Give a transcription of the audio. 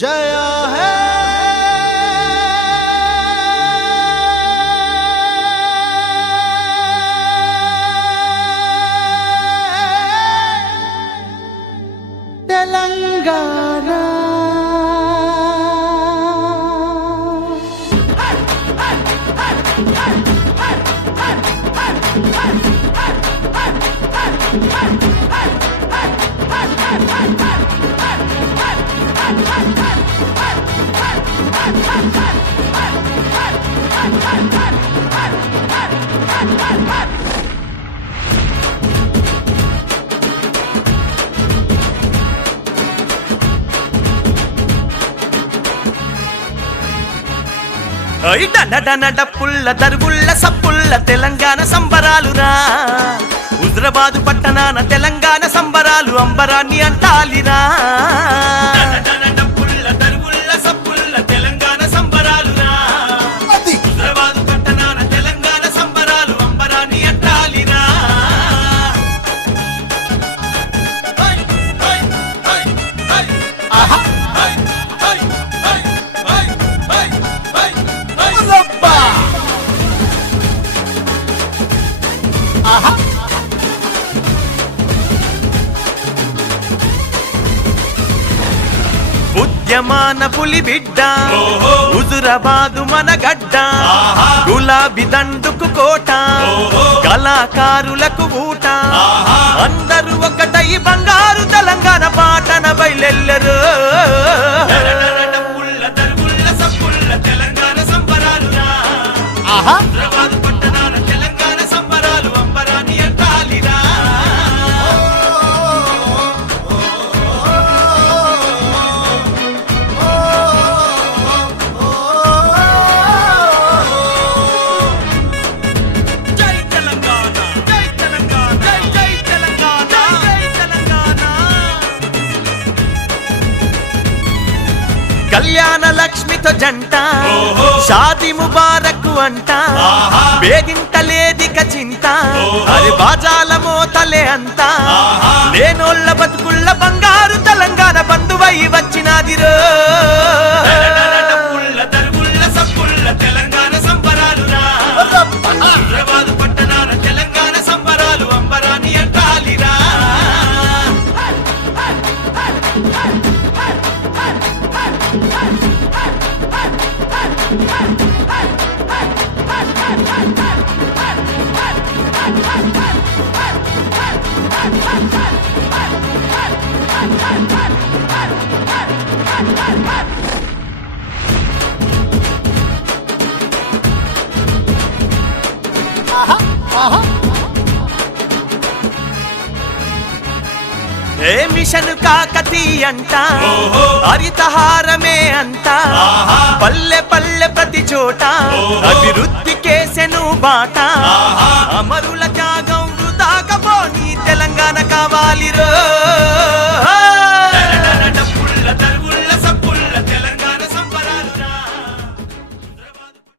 जया है तेलंगाना। డప్పుల్ల దరువుల్ల సప్పుల్ల తెలంగాణ సంబరాలురా. హుజరాబాదు పట్టణాన తెలంగాణ సంబరాలు అంబరాన్ని అంటాలిరా. డప్పుల్ల దరువుల్ల సప్పుల్ల తెలంగాణ సంబరాలురా. హుజరాబాదు పట్టణాన తెలంగాణ సంబరాలు అంబరాన్ని అంటాలిరా. ఉద్యమాన పులి బిడ్డ హుజరాబాదు మన గడ్డ. గులాబీ దండుకు కోట కళాకారులకు ఊట. అందరూ ఒకటై బంగారు తెలంగాణ పాటన బయలెల్లరు. తెలంగాణ సంబరాలురా. హుజరాబాదు పట్టణాన తెలంగాణ సంబరాలు అంబరాన్ని అంటాలిరా. కళ్యాణ లక్ష్మితో జంట షాది ముబారక్ అంట. బేగింటలేదిక చింత అది బాజాల మోతలే అంత. లేనోళ్ళ బతుకుళ్ళ బంగారు తెలంగాణ బంధువై వచ్చినాదిరో. తెలంగాణ సంబరాలురా. హుజరాబాదు పట్టణాన తెలంగాణ సంబరాలు అంబరాన్ని అంటాలిరా. ఏ మిషన్ కాకతీ అంట హరితహారమే అంట. పల్లె పల్లె ప్రతి చోట అభివృద్ధి కేసెను బాట. అమరుల